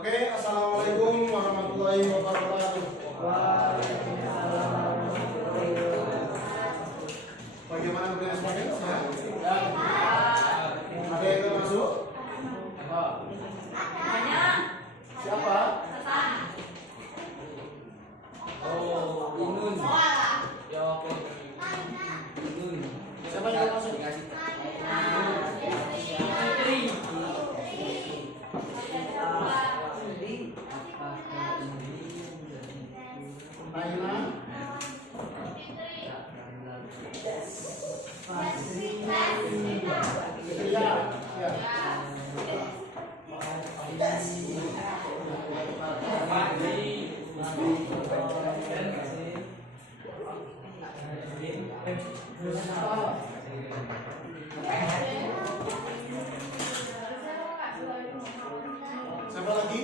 Oke, assalamualaikum warahmatullahi wabarakatuh. Bagaimana kemudian semuanya? Ada yang mau masuk? Siapa? Oh, Inun. Ya oke. Inun. Siapa yang mau masuk? Naila. Ya, ya. Siapa lagi?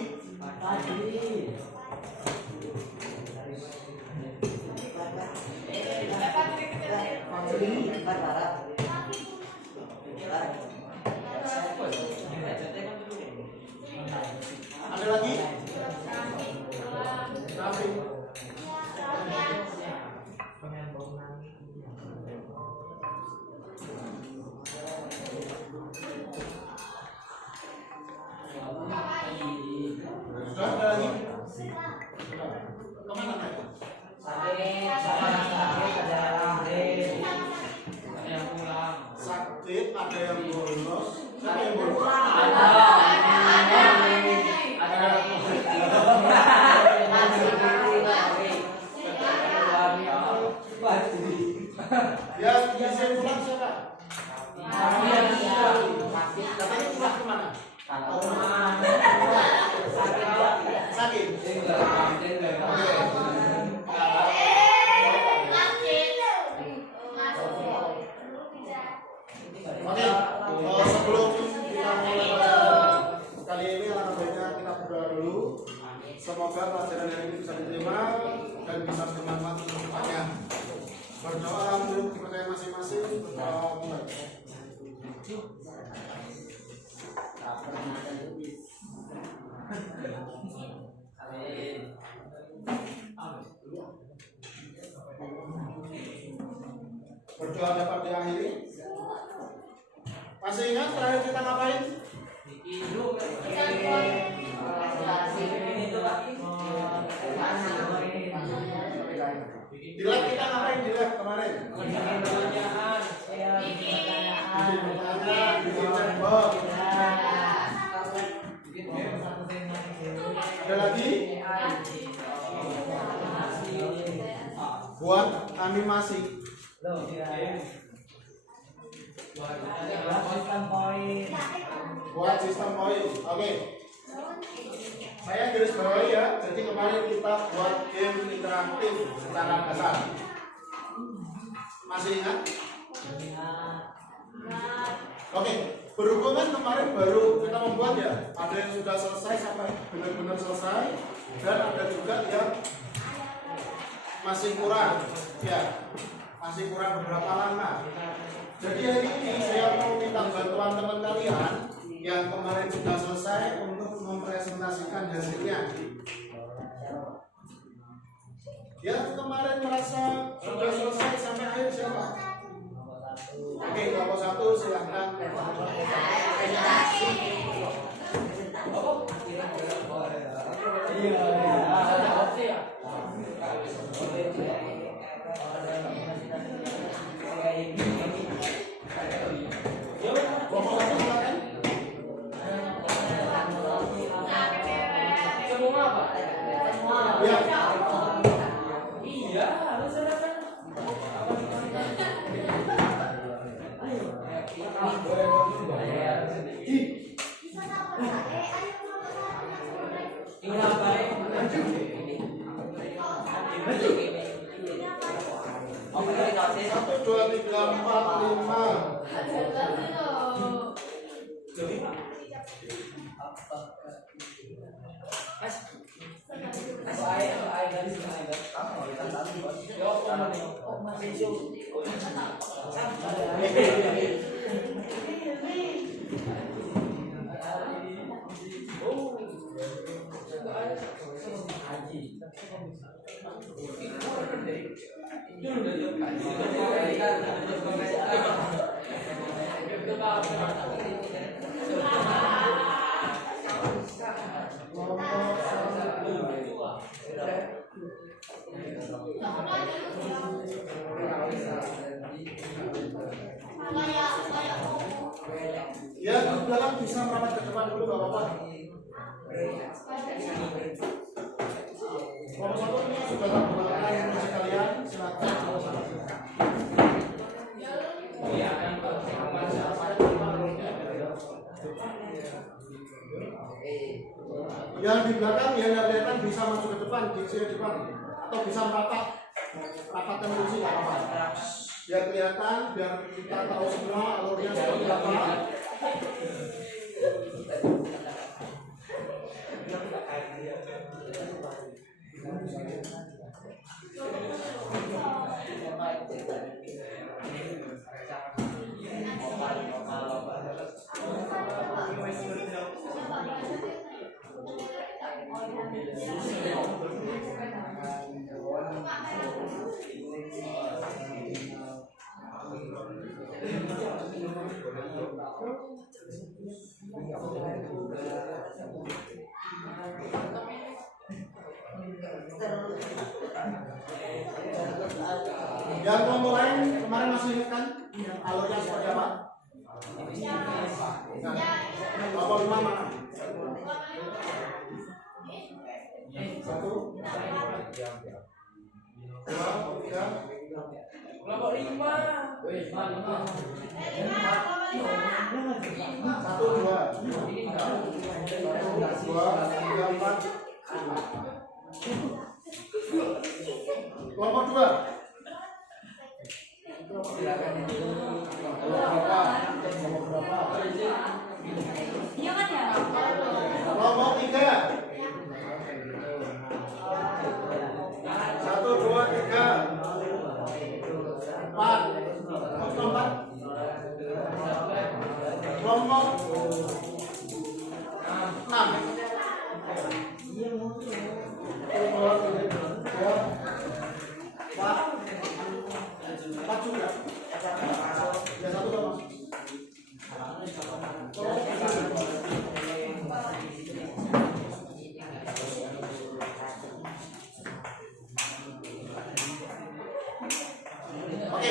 Ada lagi? Rafi. Sudah ada lagi? Kemana naik? Sakit, ada yang bolos. Siapa yang bolos? Ya, bisa pulang siapa? Katanya pulang kemana? Sakit. Oke, sebelum kita mulai kali ini alangkah baiknya kita berdoa dulu. Semoga pelajaran hari ini bisa diterima dan bisa bermanfaat untuk depannya. Berdoa menurut kepercayaan masing-masing. Berdoa mulai. Berdoa dapat diakhiri. Masih ingat terakhir kita ngapain? Di lab kita ngapain di lab kemarin? Ada lagi? Buat animasi. Buat sistem poin. Oke. Saya garis bawahi ya. Jadi kemarin kita buat game interaktif secara dasar. Masih ingat? Oke. Berhubungan kemarin baru kita membuat ya. Ada yang sudah selesai sampai benar-benar selesai dan ada juga yang masih kurang. Ya. Masih kurang beberapa langkah. Jadi hari ini saya mau minta bantuan teman kalian yang kemarin sudah selesai untuk mempresentasikan hasilnya. Yang kemarin merasa sudah selesai sampai akhir siapa? Oke, kelompok 1 silahkan. Satu, dua, tiga, empat, lima. Ya, di belakang bisa merapat ke depan dulu, gak apa-apa. Kelompok satu ini sudah melakukan musik kalian, silakan. Yang di belakang yang kelihatan bisa masuk ke depan, di sini depan, atau bisa rapatkan kursi nggak apa-apa. Biar kelihatan, biar kita tahu semua alurnya seperti apa. Yang kelompok lain kemarin masih ingat kan alurnya seperti apa? Kelompok 5 mana? 1, 2, 3. Kelompok 5. 1, 2, 3, 4. Kelompok 2. Kelompok berapa? Kelompok 3. 1, 2, 3, 4. Kelompok 6. 4 juga. Ya, 1 sama. Oke.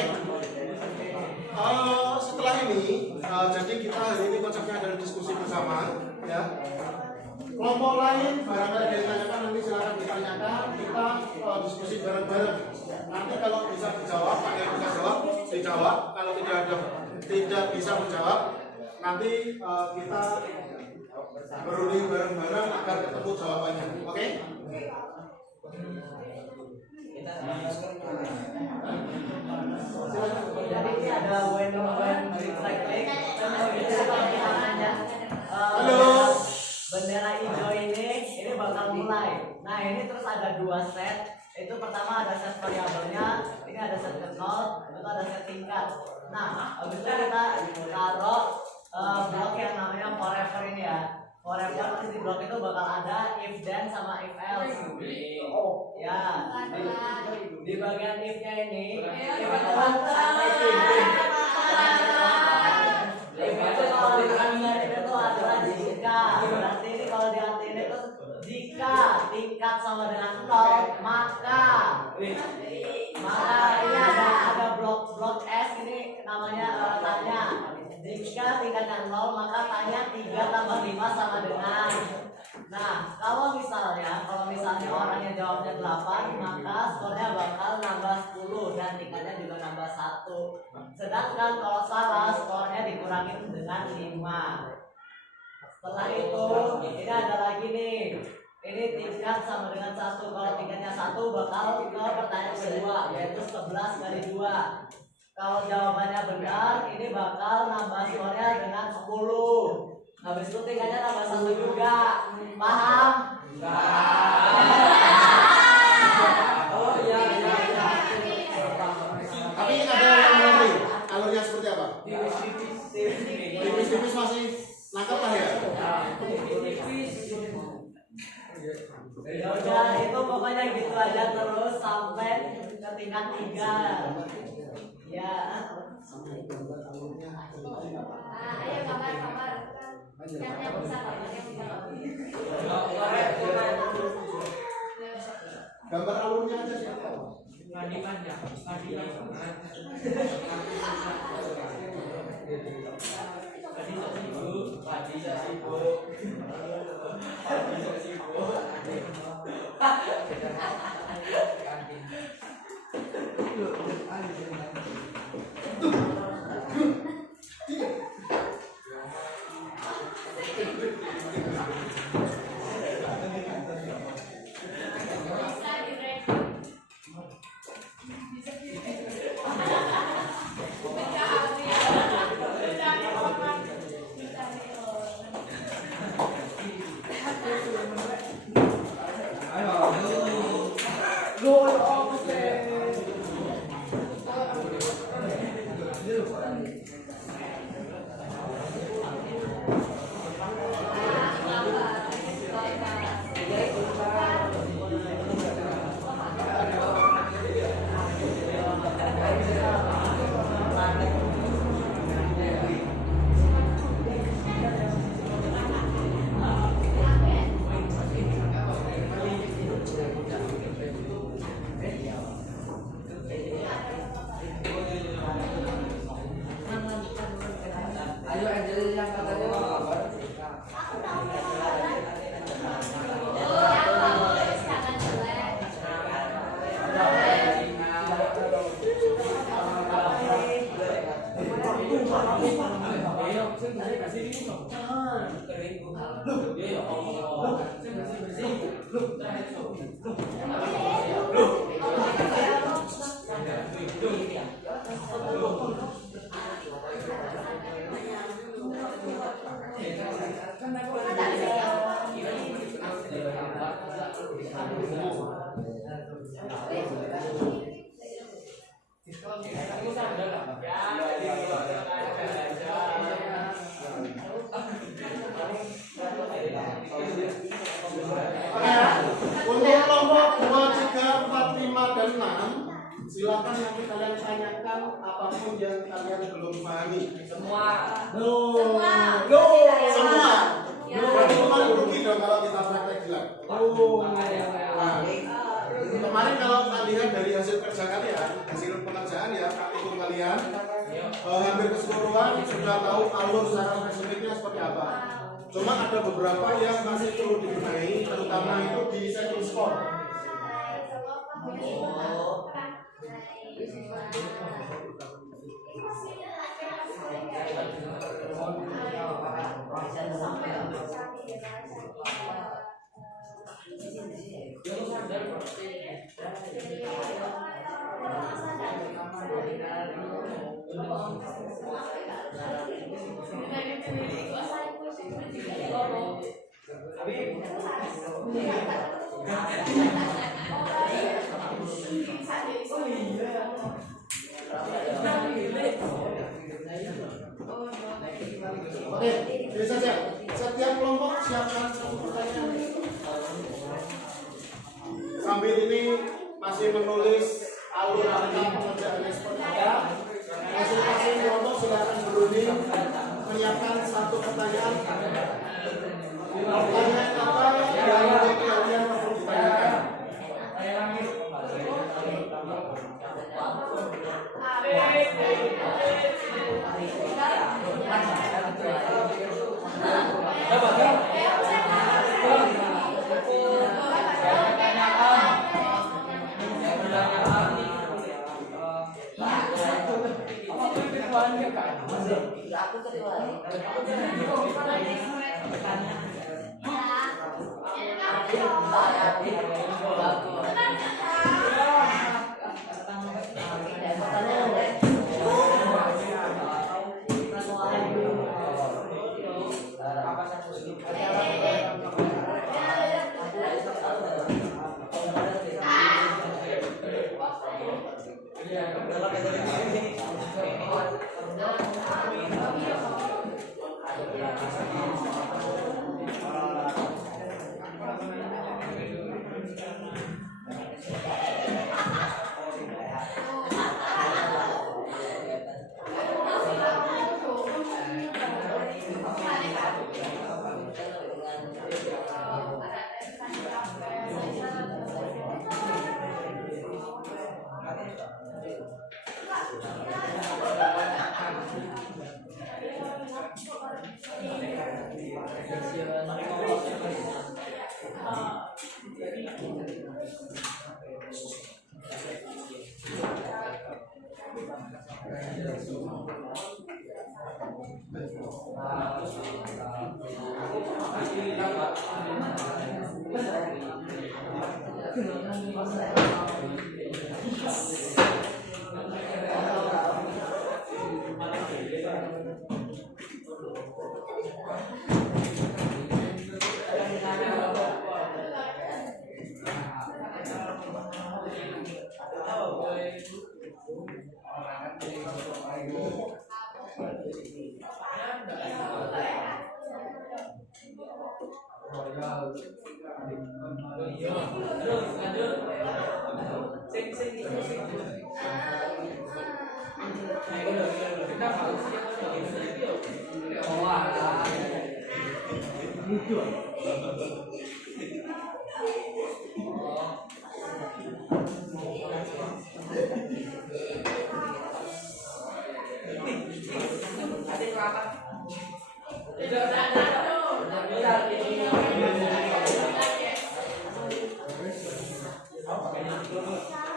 Setelah ini, jadi kita hari ini konsepnya adalah diskusi bersama, ya. Kelompok lain barangkali ada yang ditanyakan, nanti silakan ditanyakan, kita diskusi bareng-bareng. Nanti kalau bisa dijawab, yang bisa jawab dijawab. Kalau tidak bisa menjawab, nanti kita berunding bareng-bareng agar ketemu jawabannya. Oke? Jadi ini ada when reflect. Halo. Bendera hijau ini bakal mulai. Nah ini terus ada 2 set. Itu pertama ada set variabelnya, ini ada set ke 0, itu ada set tingkat. Nah habis itu kita taruh blok yang namanya forever ini ya. Forever di blok itu bakal ada if then sama if else. Ya, di bagian if-nya ini if itu kalau dikatakan itu adalah jika. Berarti ini kalau diartiin itu jika tingkat sama dengan 0 maka ini ada blok S ini namanya tanya. Jika tingkatnya 0 maka tanya 3 tambah 5 sama dengan. Nah, kalau misalnya orangnya jawabnya 8, maka skornya bakal nambah 10 dan tingkatnya juga nambah 1. Sedangkan kalau salah, skornya dikurangin dengan 5. Setelah itu, ini ada lagi nih. Ini tingkat sama dengan 1. Kalau tingkatnya 1 bakal ke pertanyaan kedua, yaitu 11 kali 2. Kalau jawabannya benar, ini bakal nambah skornya dengan 10. Habis itu tingkatnya tambah 1 juga. Paham? Oh iya. Tapi ada yang mengerti alurnya seperti apa? Tipis-tipis masih nangkep lah ya? Ya udah, itu pokoknya gitu aja terus sampai ke tingkat 3. Ya. Ayo gambar. Yang bisa Gambar alurnya aja siapa? Ayo Angel yang katanya mau gambar. Untuk kelompok 2, 3, 4, 5, dan 6, silakan nanti kalian tanyakan apapun yang kalian belum pahami. Semua. Semua. Berarti kemarin rugi dong kalau kita praktek bilang. Nah, kemarin kalau kita lihat dari hasil kerja kalian, hasil pengerjaan ya, praktikum kalian, hampir keseluruhan sudah tahu alur secara spesifiknya seperti apa. Cuma ada beberapa yang masih perlu dibenahi, terutama itu di setting score. Oke, jadi saja. Setiap kelompok siapkan satu pertanyaan. Sambil ini masih menulis alur tentang pengerjaannya seperti apa. Masing-masing kelompok silakan berunding menyiapkan satu pertanyaan. Pertanyaan apa yang kalian perlu ditanyakan?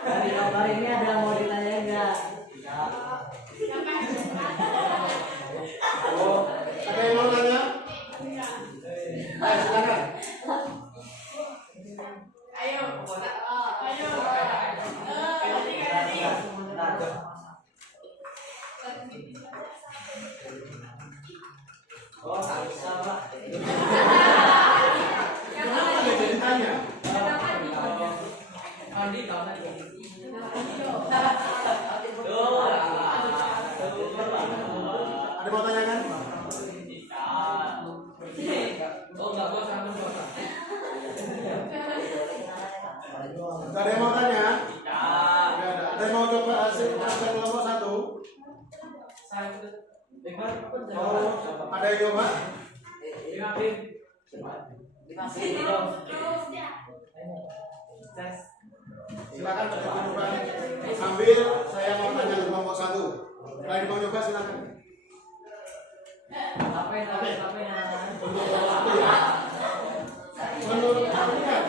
Dari nomor ini ada yang mau ditanya enggak? Ada yang mau tanya? Ayo silakan. Oh, tak bisa, Pak. Kenapa ada jadi tanya? Ada mau tanya kan? Ada yang mau tanya? Ada yang mau coba hasil kelompok 1? Oh, ada yang coba? Silakan coba sambil saya mau tanya kelompok 1. Kalau yang mau coba silakan. Untuk kelompok 1 ya. Menurut kalian,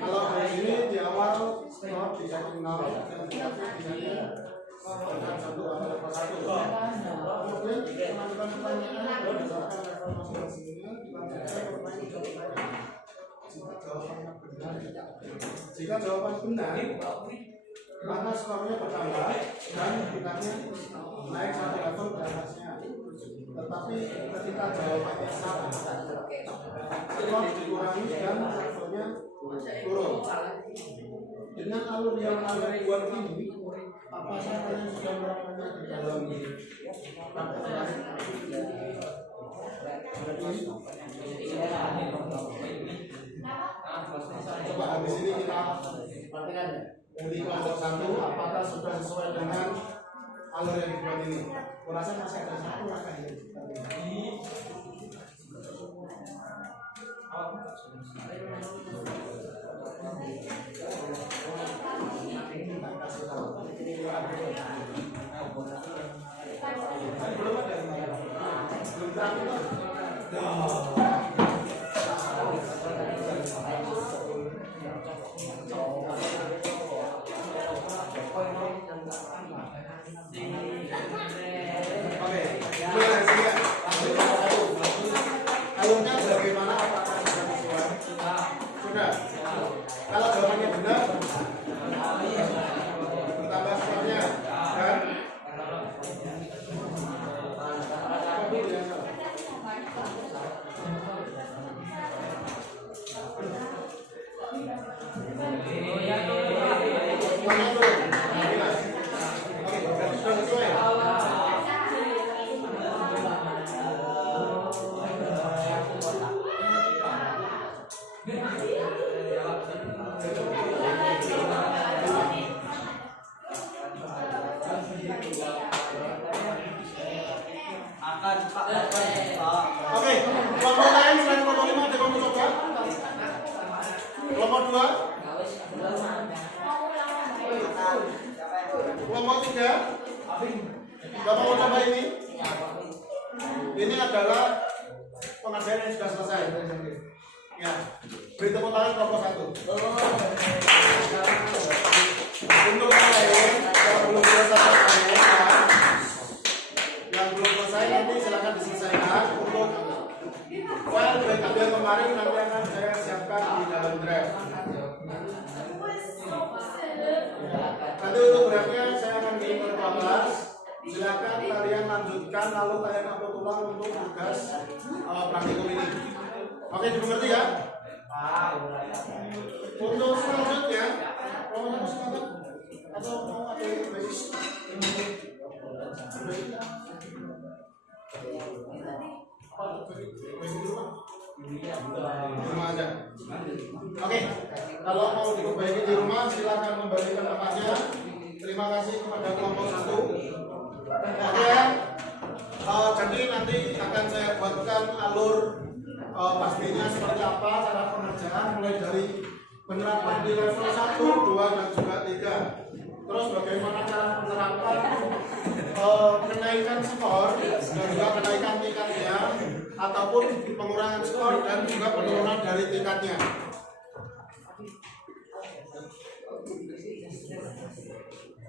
kalau hari ini di awal skor bisa 0 dan bisa dengan 1 atau level 1. Kemudian mengajukan pertanyaan berdasarkan level masing-masingnya, dilanjutkan bermain jawabannya. Jika jawaban benar, maka skornya bertambah dan tingkatnya naik 1 level ke atasnya. Tetapi ketika jawabannya salah, skor dikurangi dan levelnya turun. Dengan alur yang kalian buat ini, apakah kalian sudah melakukannya di dalam coba habis ini kita perhatikan dari kelompok 1 apakah sudah sesuai dengan alur yang dibuat ini. Kurasa masih ada 1 langkah ini. Alurnya bagaimana? Apakah sudah sesuai? Sudah. Kalau jawabannya benar, bertambah skornya dan oke, kelompok lain selain kelompok 5 ada kelompok coba? Kelompok 2? Kelompok 3? Bapak mau coba ini? Ini adalah pengerjaan yang sudah selesai. Ya, beri tepuk tangan kelompok 1. Untuk yang lain yang belum selesai, yang belum selesai nanti silakan diselesaikan. Untuk file backup yang kemarin nanti akan saya siapkan di dalam drive. Nanti untuk drive-nya saya akan kirim ke kelas. Silakan kalian lanjutkan lalu kalian upload ulang untuk tugas praktikum ini. Oke, dimengerti ya? Untuk selanjutnya, mau atau mau ada yang basis? Di rumah aja. Oke, kalau mau diperbaiki di rumah silakan membagikan tempatnya. Terima kasih kepada kelompok 1. Oke, jadi nanti akan saya buatkan alur pastinya seperti apa cara pengerjaan mulai dari penerapan di level 1, 2, dan juga 3. Terus bagaimana cara penerapan kenaikan skor dan juga kenaikan tingkatnya ataupun pengurangan skor dan juga penurunan dari tingkatnya.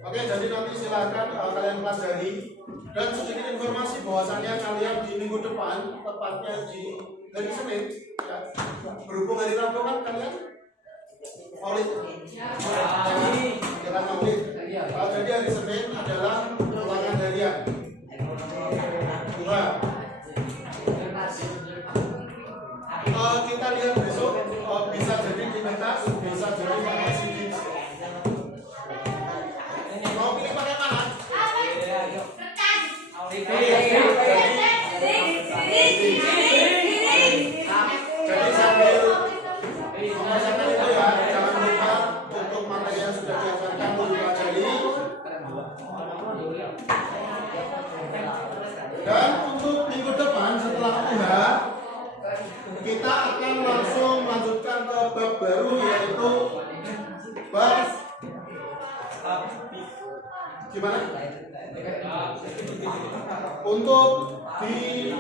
Oke, jadi nanti silakan kalian pelajari dan sedikit informasi bahwasannya kalian di minggu depan, tepatnya di hari Senin, ya, berhubung hari Rabu kan kalian maulid, jalan maulid. Jadi hari Senin adalah ulangan harian. 2. Kita lihat besok bisa jadi di metas, bisa jadi pakai CD. Mau pilih pakai mana? Jadi sambil mempersiapkan itu ya, jangan lupa untuk materi yang sudah diajarkan dipelajari. Dan untuk minggu depan setelah UH kita akan langsung melanjutkan ke bab baru yaitu bab gimana? Untuk di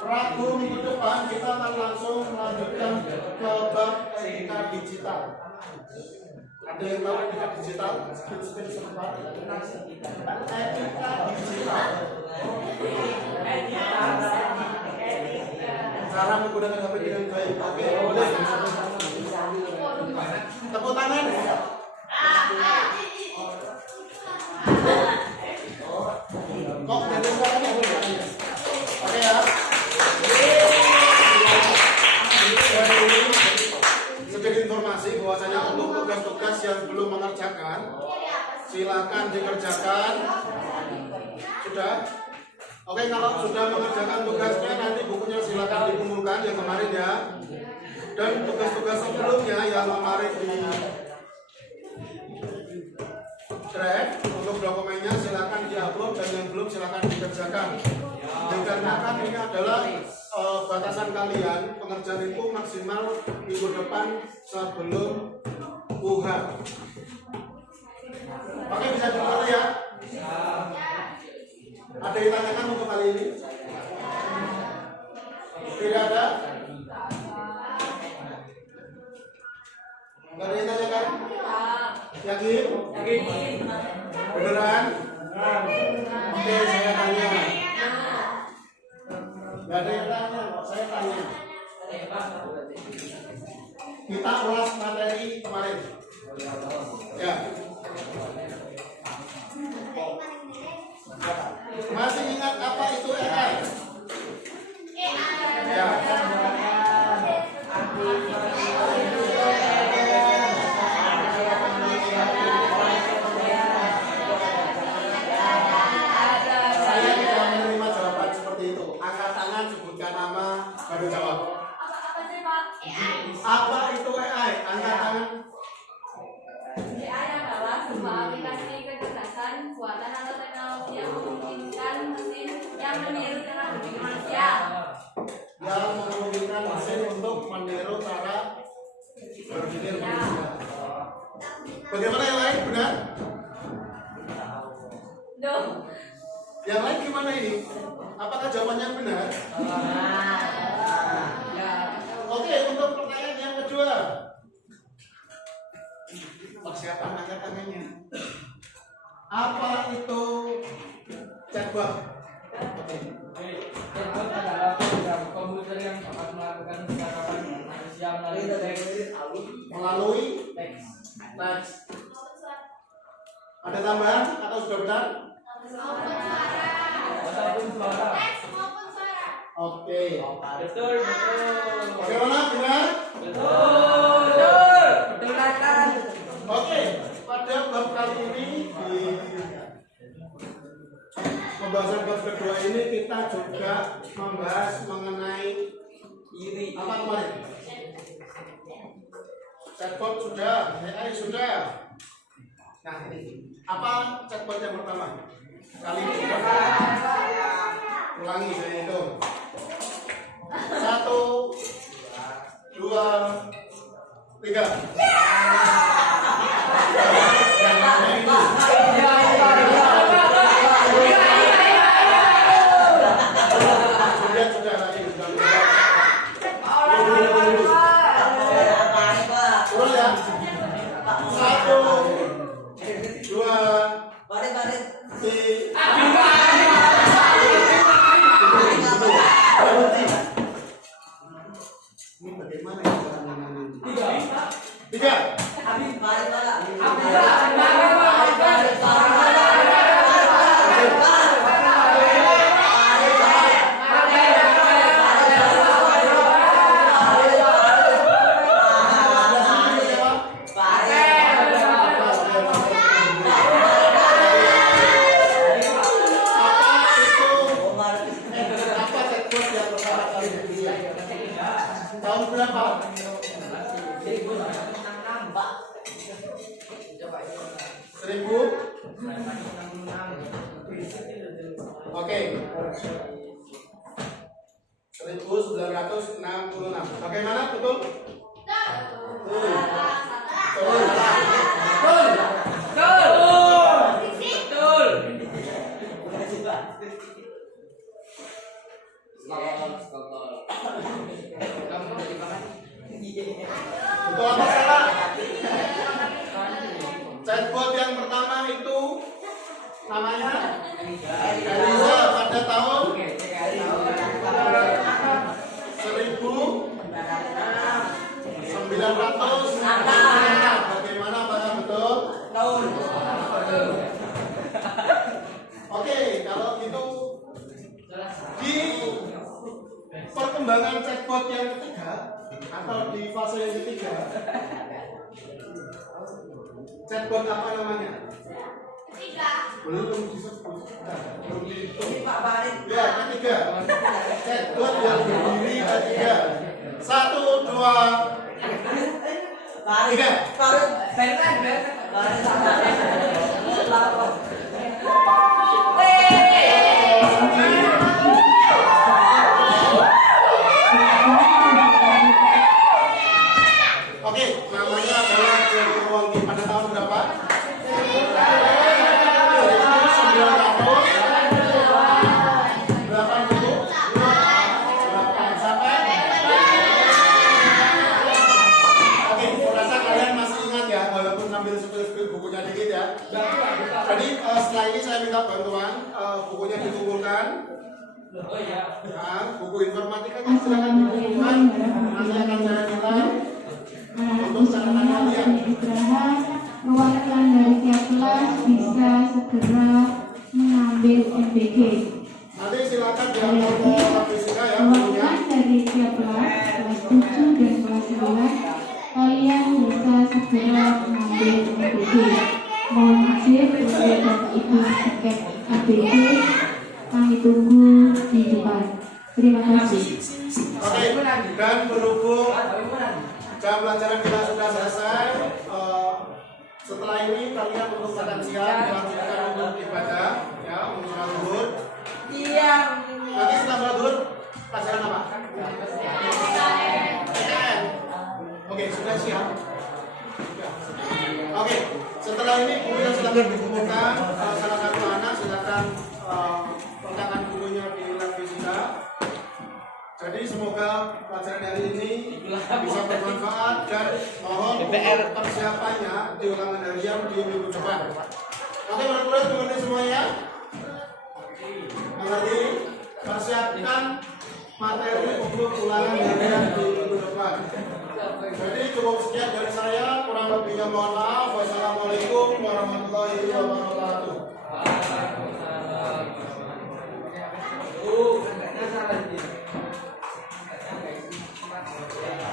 Rabu minggu depan kita akan langsung melanjutkan ke bab etika digital. Ada yang tahu etika digital? Etika digital. Cara menggunakan HP dengan baik. Oke, boleh. Tepuk tangan. Kok dari suaranya boleh? Oke ya. Sedikit informasi bahwasanya untuk tugas-tugas yang belum mengerjakan silakan dikerjakan. Sudah? Oke, kalau sudah mengerjakan tugasnya nanti bukunya silakan dikumpulkan yang kemarin ya. Dan tugas-tugas sebelumnya yang kemarin di drive untuk dokumennya silakan diupload dan yang belum silakan dikerjakan. Dikarenakan ini adalah batasan kalian pengerjaan itu maksimal minggu depan sebelum UH. Oke, bisa dimengerti ya? Ada yang tanyakan untuk kali ini? Tidak ada? Nggak ada yang tanyakan? Yakin? Beneran? Oke, saya tanya. Nggak ada yang tanya, saya tanya. Kita ulas materi kemarin. Ya. Masih ingat apa itu AI? Ya. Saya tidak menerima jawaban seperti itu. Angkat tangan, sebutkan nama, baru jawab. Apa itu AI? Angkat tangan. AI adalah sebuah aplikasi kecerdasan buatan atau teknologi yang memungkinkan mesin yang meniru cara berpikir manusia. Yang memungkinkan mesin untuk meniru cara berpikir manusia. Bagaimana yang lain? Benar? Duh. Yang lain gimana ini? Apakah jawabannya benar? Oke, untuk pertanyaan yang kedua. Persiapan angkat tangannya. Apa itu chatbot? Chatbot adalah program komputer yang dapat melakukan percakapan dengan manusia melalui teks. Ada tambahan atau sudah benar? Ataupun suara. Oke. Betul. Bagaimana? Benar? Betul kan? Oke. Pada bab kali ini di pembahasan bab kedua ini kita juga membahas mengenai apa kemarin? Chatbot sudah, AI sudah. Nah, apa chatbot yang pertama? Kali ini ulangi saya hitung. 1, 2, 3. Sudah lagi turun ya. 1, 2, 3. Ini bagaimana ya cara 3. Tahun berapa? 1000. Oke. 1966. Bagaimana betul? Betul apa salah? Chatbot yang pertama itu namanya Eliza pada tahun 1900. Bagaimana, apakah betul? Oke, kalau gitu di perkembangan chatbot yang ketiga atau di fase yang ketiga, chatbot apa namanya? Belum disebut. Belum dihitung. Ya, ketiga. Chatbot yang berdiri ketiga. 1, 2, 3. Oke, namanya adalah Jerry Wongki. Pada tahun berapa? 1988 sampai. Oke, merasa kalian masih ingat ya, walaupun sambil spill bukunya dikit ya. Jadi setelah ini saya minta bantuan, bukunya dikumpulkan. Nah, buku informatikanya silakan dikumpulkan. Nanti akan saya minta untuk catatan kalian. Perwakilan dari tiap kelas bisa segera mengambil MBG. Nanti silakan diambil ke fisika ya. Perwakilan dari tiap kelas 7 dan kelas 9, kalian bisa segera mengambil MBG. Mohon izin untuk Bapak Ibu tiket MBG kami tunggu di depan. Terima kasih. Oke, dan berhubung jam pelajaran kita sudah selesai, setelah ini kalian untuk makan siang dilanjutkan untuk ibadah, ya, untuk sholat zuhur. Nanti setelah sholat zuhur pelajaran apa? PKN. Oke, sudah siap. Oke, setelah ini bukunya silakan dikumpulkan. Salah satu anak silakan letakkan bukunya di Jadi semoga pelajaran hari ini bisa bermanfaat dan mohon untuk persiapannya di ulangan harian di minggu depan. Oke, murid-murid mengerti semuanya? Mengerti? Persiapkan materi untuk ulangan harian di minggu depan. Jadi cukup sekian dari saya, kurang lebihnya mohon maaf. Wassalamualaikum warahmatullahi wabarakatuh. Waalaikumsalam.